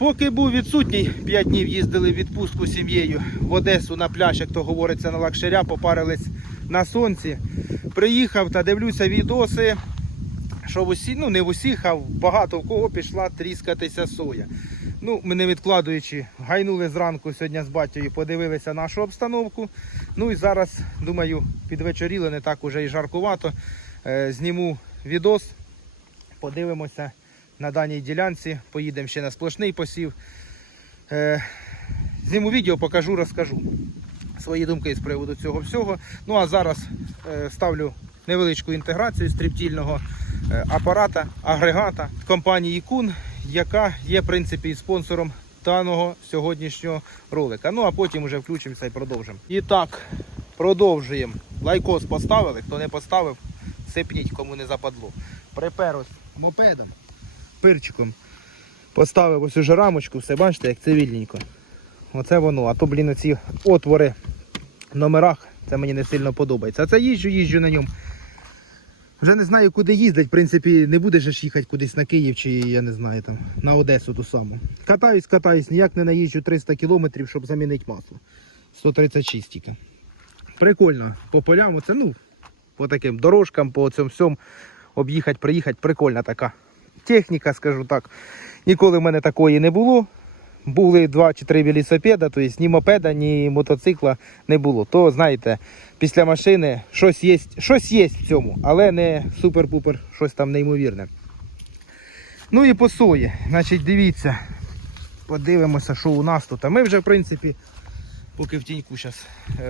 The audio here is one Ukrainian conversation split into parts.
Поки був відсутній, 5 днів їздили в відпустку сім'єю в Одесу на пляж, як то говориться на лакшаря, попарились на сонці. Приїхав та дивлюся відоси, що в усі, ну не в усіх, а багато в кого пішла тріскатися соя. Ну, ми не відкладуючи, гайнули зранку сьогодні з батькою, подивилися нашу обстановку. Ну і зараз, думаю, підвечоріло, не так уже і жаркувато. Е, зніму відос, подивимося на даній ділянці, поїдемо ще на сплошний посів. Е, зніму відео, покажу, розкажу свої думки з приводу цього всього. Ну а зараз е, ставлю невеличку інтеграцію стріптільного е, апарата, агрегата компанії Кун, яка є в принципі спонсором даного сьогоднішнього ролика. Ну а потім вже включимося і продовжимо. І так, продовжуємо. Лайкос поставили, хто не поставив, сипніть, кому не западло. Припер мопедом, пирчиком. Поставив ось уже рамочку, все бачите, як цивільненько. Оце воно. А то, блін, оці отвори в номерах, це мені не сильно подобається. А це їжджу, їжджу на ньому. Вже не знаю, куди їздити. В принципі, не будеш ж їхати кудись на Київ чи я не знаю, там, на Одесу ту саму. Катаюсь, катаюсь, ніяк не наїжджу 300 кілометрів, щоб замінити масло. 136 тільки. Прикольно. По полям, оце, ну, по таким дорожкам, по цьому всьому об'їхати, приїхати, прикольна така техніка, скажу так. Ніколи в мене такої не було. Були два чи три велосипеда, тобто ні мопеда, ні мотоцикла не було. То, знаєте, після машини щось є, щось є в цьому, але не супер-пупер, щось там неймовірне. Ну і по сої. Значить, дивіться, подивимося, що у нас тут. А ми вже, в принципі, поки в тіньку зараз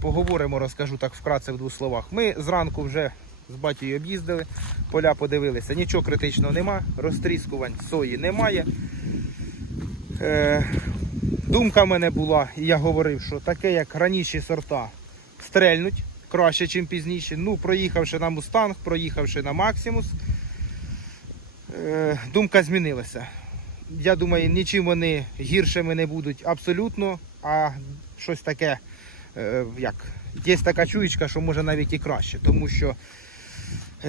поговоримо, розкажу так вкратце в двох словах. Ми зранку вже з батькою об'їздили, поля подивилися, нічого критичного нема, розтріскувань сої немає. Е, думка в мене була, і я говорив, що таке, як раніші сорта, стрельнуть краще, ніж пізніше. Ну, проїхавши на Мустанг, проїхавши на Максимус, е, думка змінилася. Я думаю, нічим вони гіршими не будуть абсолютно, а щось таке, е, як, є така чуєчка, що може навіть і краще, тому що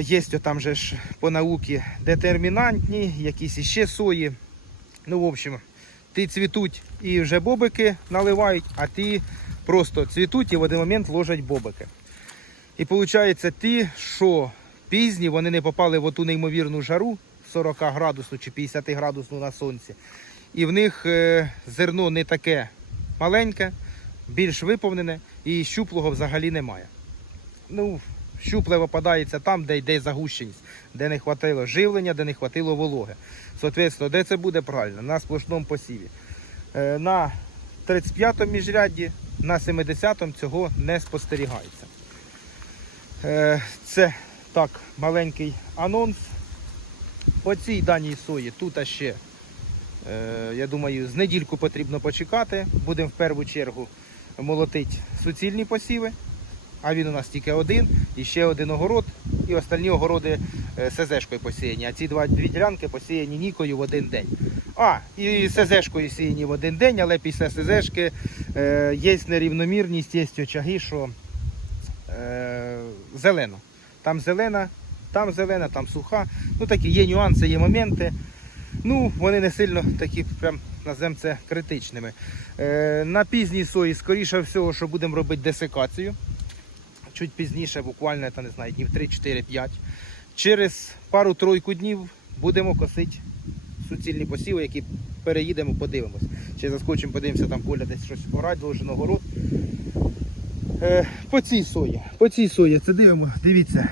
є там же ж по науці детермінантні, якісь іще сої. Ну, в общем, ті цвітуть і вже бобики наливають, а ті просто цвітуть і в один момент ложать бобики. І виходить, ті, що пізні, вони не попали в оту неймовірну жару 40 градусну чи 50 градусну на сонці. І в них е, зерно не таке маленьке, більш виповнене і щуплого взагалі немає. Ну, щупле випадається там, де йде загущеність, де не хватило живлення, де не хватило вологи. Соответственно, де це буде правильно? На сплошному посіві. Е, На 35-му міжрядді, на 70-му цього не спостерігається. Е, Це так, маленький анонс. По цій даній сої тут ще, е, я думаю, з недільку потрібно почекати. Будемо в першу чергу молотити суцільні посіви. А він у нас тільки один, і ще один огород, і остальні огороди е, СЗшкою посіяні. А ці два дві ділянки посіяні нікою в один день. А, і СЗшкою сіяні в один день, але після СЗшки е, є нерівномірність, є очаги, що е, зелено. Там зелена, там зелена, там суха. Ну такі є нюанси, є моменти. Ну, вони не сильно такі, прям називаємо це критичними. Е, на пізній сої, скоріше всього, що будемо робити десикацію чуть пізніше, буквально та не знаю, днів 3-4-5. Через пару-тройку днів будемо косити суцільні посіви, які переїдемо, подивимось. Ще заскочимо, подивимося, там Коля десь щось орать, должен огород. Е, по цій сої, по цій сої, це дивимо, дивіться.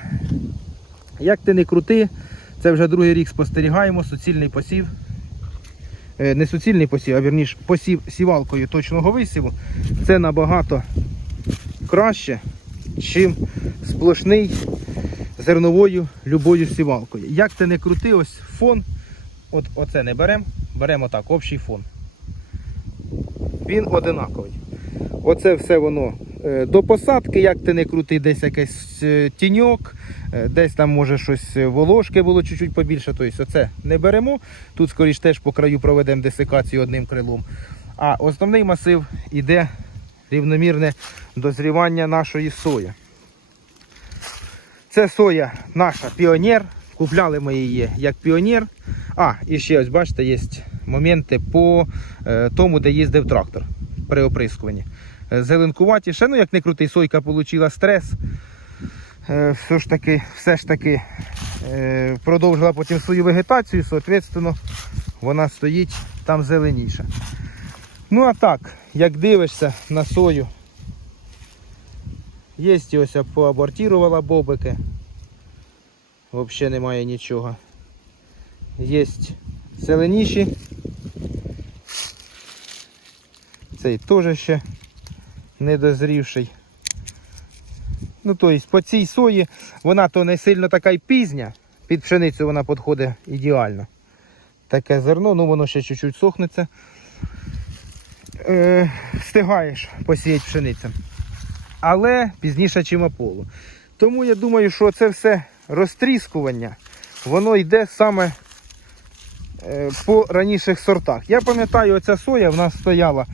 Як ти не крути, це вже другий рік спостерігаємо, суцільний посів. Е, не суцільний посів, а вірніше посів сівалкою точного висіву. Це набагато краще, чим сплошний зерновою любою сівалкою. Як ти не крути, ось фон, от оце не беремо, беремо так, общий фон. Він одинаковий. Оце все воно е, до посадки, як ти не крути, десь якийсь е, тіньок, е, десь там може щось волошки було чуть-чуть побільше. Тобто оце не беремо. Тут скоріш теж по краю проведемо десикацію одним крилом. А основний масив іде рівномірне дозрівання нашої сої. Це соя наша піонер. Купляли ми її як піонер. А, і ще ось бачите, є моменти по е, тому, де їздив трактор при оприскуванні. Е, Зеленкуватіше, ну як не крутий, сойка отримала стрес. Е, все ж таки, все ж таки продовжила потім свою вегетацію, соответственно, вона стоїть там зеленіше. Ну а так, як дивишся на сою, є ось поабортірувала бобики. Взагалі немає нічого. Є зеленіші. Цей теж ще недозрівший. Ну, тобто по цій сої вона то не сильно така й пізня. Під пшеницю вона підходить ідеально. Таке зерно, ну воно ще чуть-чуть сохнеться. Е, встигаєш посіяти пшеницю. Але пізніше, чим ополу. Тому я думаю, що це все розтріскування, воно йде саме е, по раніших сортах. Я пам'ятаю, оця соя в нас стояла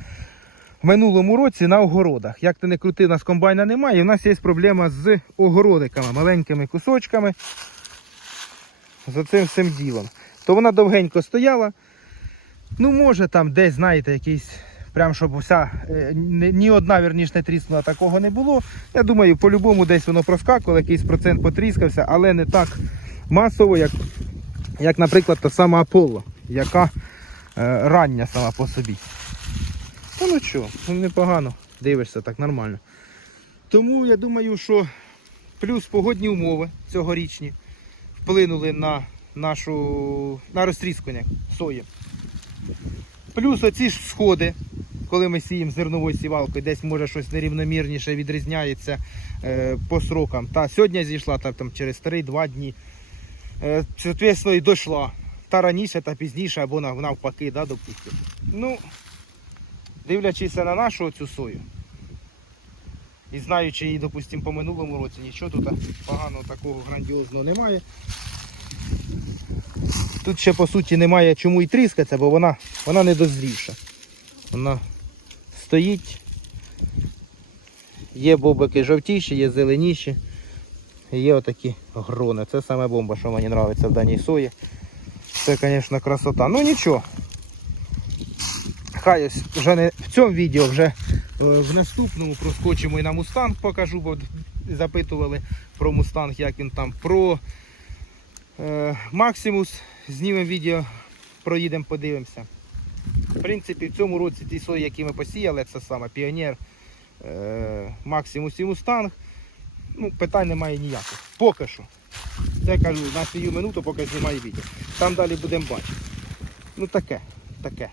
в минулому році на огородах. Як ти не крути, у нас комбайна немає. В нас є проблема з огородиками, маленькими кусочками. За цим всім ділом. То вона довгенько стояла. Ну, може там десь, знаєте, якийсь. Прям щоб вся е, ні- одна вірніш не тріснула, такого не було. Я думаю, по-любому десь воно проскакувало, якийсь процент потріскався, але не так масово, як, як наприклад, та сама Аполло, яка е, рання сама по собі. Та ну що, ну непогано, дивишся так нормально. Тому я думаю, що плюс погодні умови цьогорічні вплинули на нашу на розтріскування сої. Плюс оці ж сходи, коли ми сіємо зерновою сівалкою, десь може щось нерівномірніше відрізняється е, по срокам. Та сьогодні зійшла та, там, через 3-2 дні. Е, соответственно, і дійшла. Та раніше, та пізніше, або навпаки, да, допустимо. Ну, дивлячись на нашу цю сою. І знаючи її, допустимо, по минулому році, нічого тут поганого такого грандіозного немає. Тут ще по суті немає чому і тріскатися, бо вона, вона не дозрівша. Вона стоїть. Є бобики жовтіші, є зеленіші. І Є отакі грони. Це саме бомба, що мені подобається в даній сої. Це, звісно, красота. Ну нічого. Хай ось вже не в цьому відео, вже е, в наступному проскочимо і на мустанг покажу, бо запитували про мустанг, як він там. Про е, Максимус знімемо відео, проїдемо, подивимося. В принципі, в цьому році ті сої, які ми посіяли, це саме Піонер, е, Максимус і Мустанг. Ну, питань немає ніяких. Поки що. Це кажу на свою минуту, поки знімаю відео. Там далі будемо бачити. Ну таке, таке.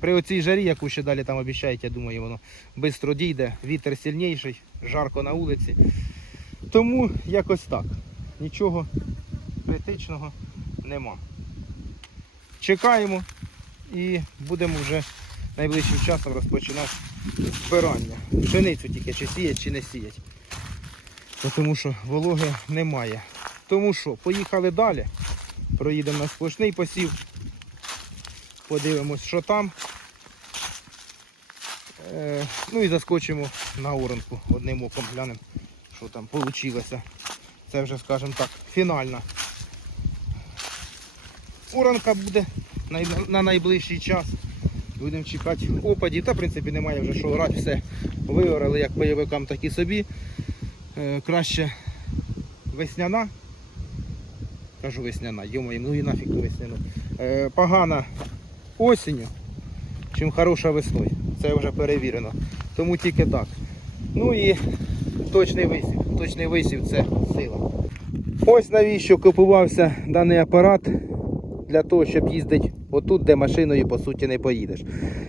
При оцій жарі, яку ще далі там обіцяють, я думаю, воно швидко дійде. Вітер сильніший, жарко на вулиці. Тому якось так. Нічого критичного нема. Чекаємо і будемо вже найближчим часом розпочинати збирання. Пшеницю тільки чи сіять, чи не сіять. Тому що вологи немає. Тому що, поїхали далі. Проїдемо на сплошний посів. Подивимось, що там. Е, ну і заскочимо на оранку. Одним оком глянемо, що там вийшло. Це вже, скажімо так, фінальна. Оранка буде на найближчий час. Будемо чекати опадів. Та, в принципі, немає вже що грати, все виорали як бойовикам, так і собі. Е, краще весняна. Кажу весняна, йомаю, ну і нафіг ту весняну. Е, погана осінню, чим хороша весною. Це вже перевірено. Тому тільки так. Ну і точний висів. Точний висів це сила. Ось навіщо купувався даний апарат для того, щоб їздити отут, де машиною по суті не поїдеш.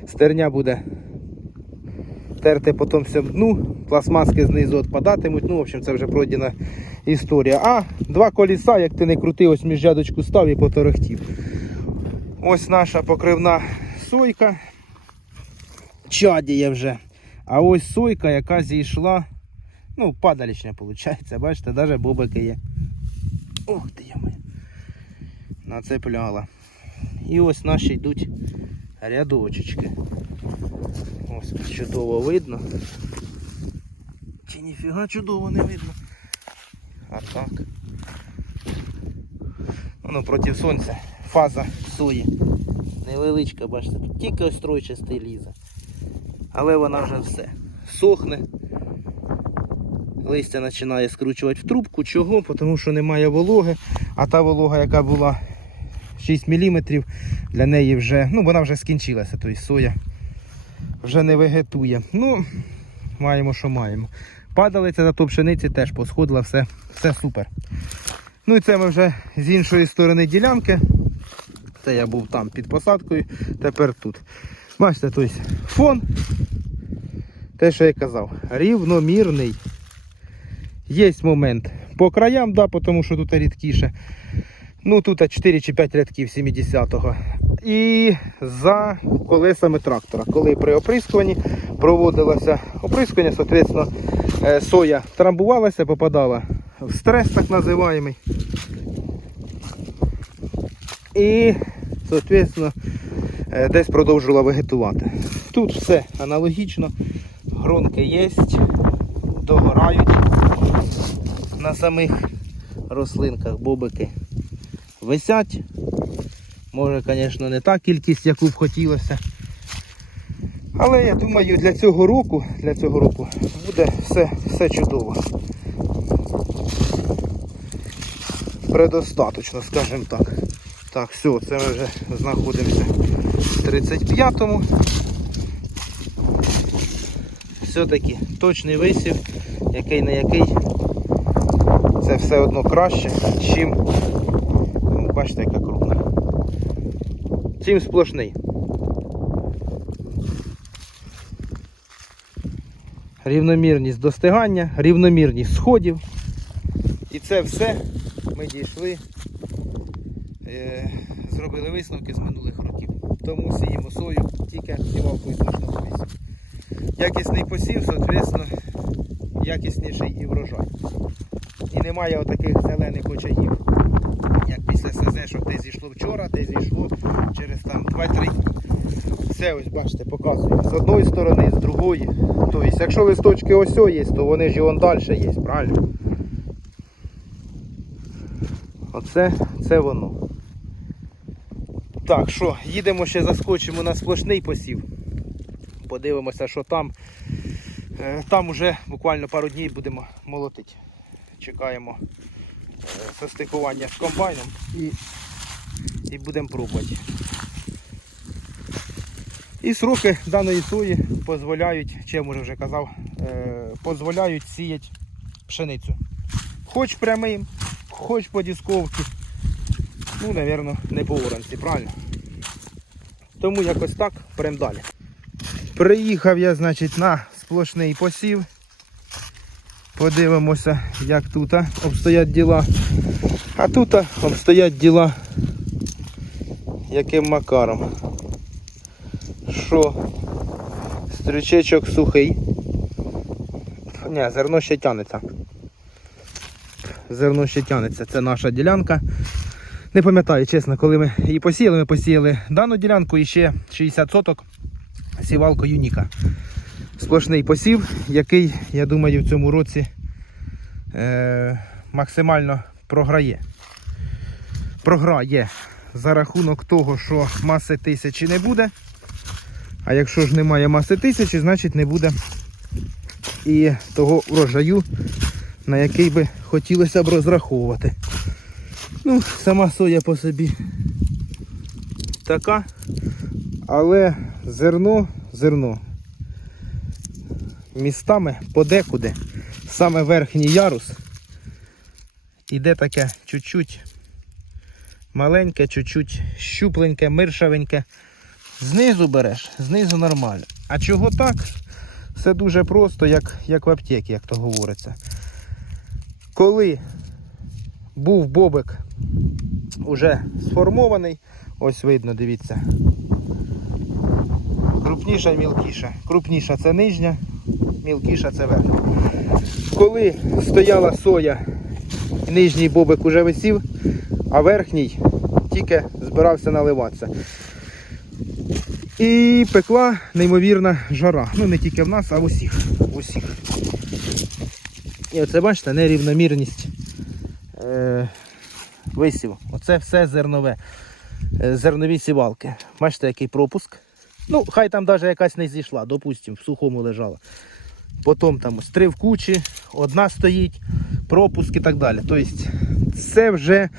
Стерня буде терти по тому всьому дну, пластмаски знизу відпадатимуть. Ну, в общем, це вже пройдена історія. А два коліса, як ти не крути, ось між рядочку став і поторохтів. Ось наша покривна сойка. Чадіє вже. А ось сойка, яка зійшла. Ну, падалічня виходить, бачите, навіть бобики є. Ох ти я Нацепляла. І ось наші йдуть рядочечки. Ось чудово видно. Чи ніфіга чудово не видно. А так. Воно проти сонця. Фаза сої Невеличка, бачите, тут тільки ось тройчастий лізе. Але вона вже все. Сохне. Листя починає скручувати в трубку. Чого? Тому що немає вологи, а та волога, яка була 6 мм, для неї вже, ну вона вже скінчилася, тобто соя вже не вегетує. Ну, маємо, що маємо. Падалиця зато пшениці теж посходила, все, все супер. Ну і це ми вже з іншої сторони ділянки. Це я був там під посадкою, тепер тут. Бачите, тобто фон, те, що я казав, рівномірний. Є момент по краям, да, тому що тут рідкіше. Ну тут 4 чи 5 рядків 70-го. І за колесами трактора. Коли при оприскуванні проводилося оприскування, соответственно, е, соя трамбувалася, попадала в стрес так називаємий. І, соответственно, е, десь продовжувала вегетувати. Тут все аналогічно. Гронки є, догорають на самих рослинках бобики висять. Може, звісно, не та кількість, яку б хотілося. Але я думаю, для цього року, для цього року буде все, все чудово. Предостаточно, скажімо так. Так, все, це ми вже знаходимося в 35-му. Все-таки точний висів, який на який це все одно краще, чим, бачите, яка крупна. Чим сплошний. Рівномірність достигання, рівномірність сходів. І це все ми дійшли, е, зробили висновки з минулих років. Тому сіємо сою тільки сівалкою точного висів. Якісний посів, соответственно, якісніший і врожай. І немає отаких зелених очагів, як що те зійшло вчора, те зійшло через там 2-3 дні. Все ось бачите, показую. З одної сторони, з другої. Тобто, якщо листочки ось є, то вони ж і вон далі є, правильно? Оце це воно. Так, що, їдемо ще заскочимо на сплошний посів. Подивимося, що там. Е, Там уже буквально пару днів будемо молотити. Чекаємо состикування з комбайном і, і будемо пробувати. І сроки даної сої дозволяють, чим уже вже казав, е, дозволяють сіяти пшеницю. Хоч прямим, хоч по дисковці. Ну, напевно, не по оранці, правильно? Тому якось так, прям далі. Приїхав я, значить, на сплошний посів. Подивимося, як тут обстоять діла. А тут обстоять діла яким макаром. Що? Стрючечок сухий. Ні, зерно ще тянеться. Зерно ще тянеться. Це наша ділянка. Не пам'ятаю, чесно, коли ми її посіяли, ми посіяли дану ділянку і ще 60 соток сівалко Юніка. Сплошний посів, який, я думаю, в цьому році е, максимально програє. Програє за рахунок того, що маси тисячі не буде. А якщо ж немає маси тисячі, значить не буде і того врожаю, на який би хотілося б розраховувати. Ну, сама соя по собі така, але зерно, зерно містами подекуди, саме верхній ярус, іде таке чуть-чуть маленьке, чуть-чуть щупленьке, миршавеньке. Знизу береш, знизу нормально. А чого так? Все дуже просто, як, як в аптеці, як то говориться. Коли був бобик уже сформований, ось видно, дивіться. Крупніша і мілкіша. Крупніша це нижня, мілкіша це верхня. Коли стояла соя, нижній бобик уже висів, а верхній тільки збирався наливатися. І пекла неймовірна жара. Ну не тільки в нас, а в усіх. В усіх. І оце бачите, нерівномірність е, висіву. Оце все зернове. е, зернові сівалки. Бачите, який пропуск. Ну, хай там навіть якась не зійшла, допустимо, в сухому лежала. Потім там ось три в кучі, одна стоїть, пропуск і так далі. Тобто це вже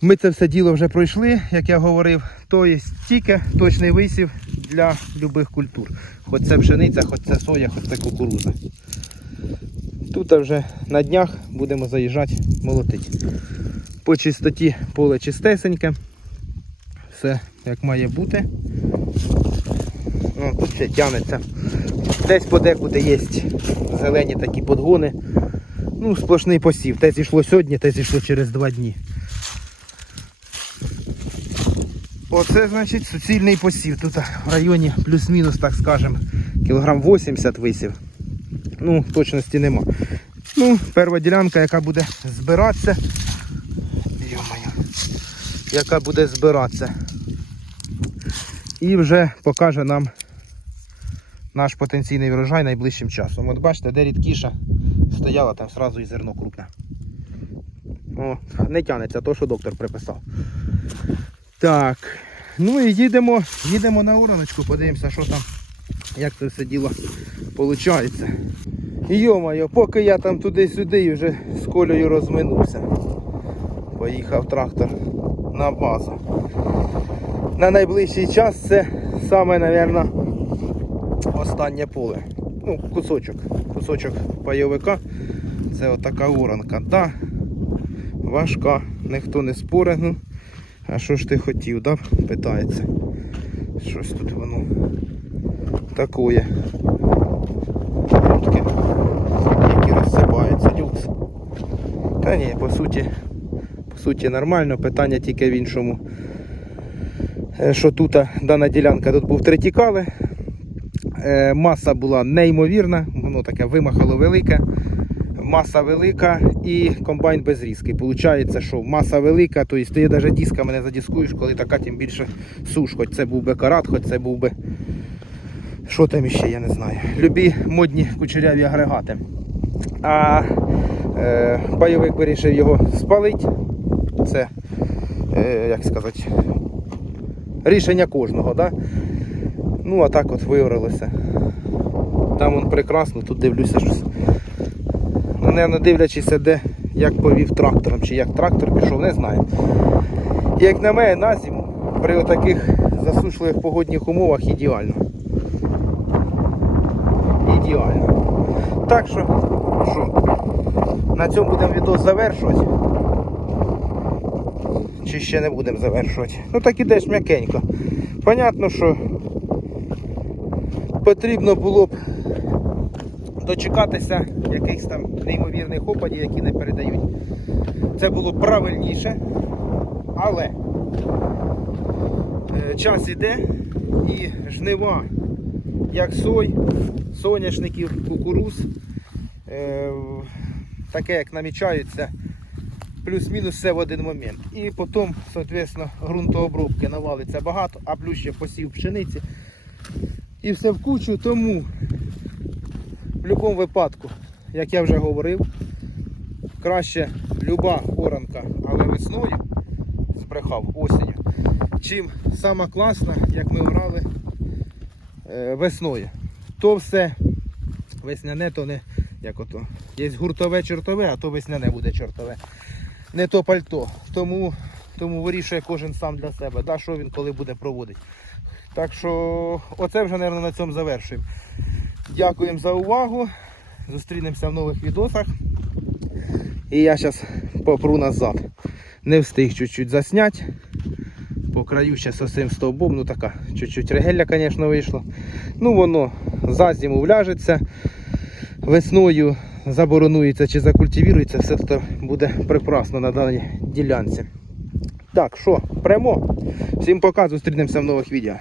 ми це все діло вже пройшли, як я говорив. Тобто тільки точний висів для будь-яких культур. Хоч це пшениця, хоч це соя, хоч це кукуруза. Тут вже на днях будемо заїжджати молотити. По чистоті поле чистесеньке. Все як має бути. О, тут ще тягнеться. Десь подекуди є зелені такі подгони. Ну, сплошний посів. Те зійшло сьогодні, те зійшло через два дні. Оце значить суцільний посів. Тут в районі плюс-мінус, так скажем, кілограм 80 висів. Ну, точності нема. Ну, перша ділянка, яка буде збиратися. Яка буде збиратися. І вже покаже нам наш потенційний врожай найближчим часом. От бачите, де рідкіша стояла, там одразу і зерно крупне. О, не тянеться, то, що доктор приписав. Так. Ну і їдемо, їдемо на ураночку, подивимося, що там, як це все діло виходить. Йо-моє, поки я там туди-сюди вже з колею розминувся. Поїхав трактор на базу. На найближчий час це саме, мабуть, останнє поле. Ну, кусочок. Кусочок пайовика. Це отака уранка. Да, важка, ніхто не спорить. Ну, а що ж ти хотів, да? Питається. Щось тут воно такое. Які розсипаються люкс. Та ні, по суті, по суті нормально. Питання тільки в іншому. Е, Що тут дана ділянка тут був третікали. Е, Маса була неймовірна, воно таке вимахало велике. Маса велика і комбайн без різки. Получається, що маса велика, тобто ти навіть дисками не задіскуєш, коли така тим більше суш. Хоч це був би карат, хоч це був би. Що там іще, я не знаю. Любі модні кучеряві агрегати. А е, бойовик вирішив його спалити. Це, е, як сказати, рішення кожного. Да? Ну, а так от виявилося. Там он прекрасно, тут дивлюся щось. Ну, не дивлячись, де як повів трактором, чи як трактор пішов, не знаю. Як на мене, на зиму, при таких засушливих погодних умовах ідеально. Ідеально. Так що, що, на цьому будемо відео завершувати. Чи ще не будемо завершувати? Ну так ідеш м'якенько. Понятно, що потрібно було б дочекатися якихось там неймовірних опадів, які не передають. Це було правильніше, але е, час іде і жнива, як сой, соняшників, кукуруз, е, таке як намічаються, плюс-мінус все в один момент. І потім, соответственно, ґрунтообробки навалиться багато, а плюс ще посів пшениці. І все в кучу, тому в будь-якому випадку, як я вже говорив, краще люба оранка, але весною збрехав осінню, чим сама класна, як ми орали е, весною. То все весняне, то не як ото. Є гуртове чортове, а то весняне буде чортове. Не то пальто. Тому, тому вирішує кожен сам для себе, да, що він коли буде проводити. Так що оце вже, мабуть, на цьому завершуємо. Дякуємо за увагу. Зустрінемося в нових відосах. І я зараз попру назад. Не встиг чуть-чуть засняти. По краю ще з цим стовбом, ну така, чуть-чуть регелля, звісно, вийшло. Ну воно за зиму вляжеться. Весною заборонується чи закультивірується, все це буде прекрасно на даній ділянці. Так, що, прямо. Всім пока, зустрінемося в нових відео.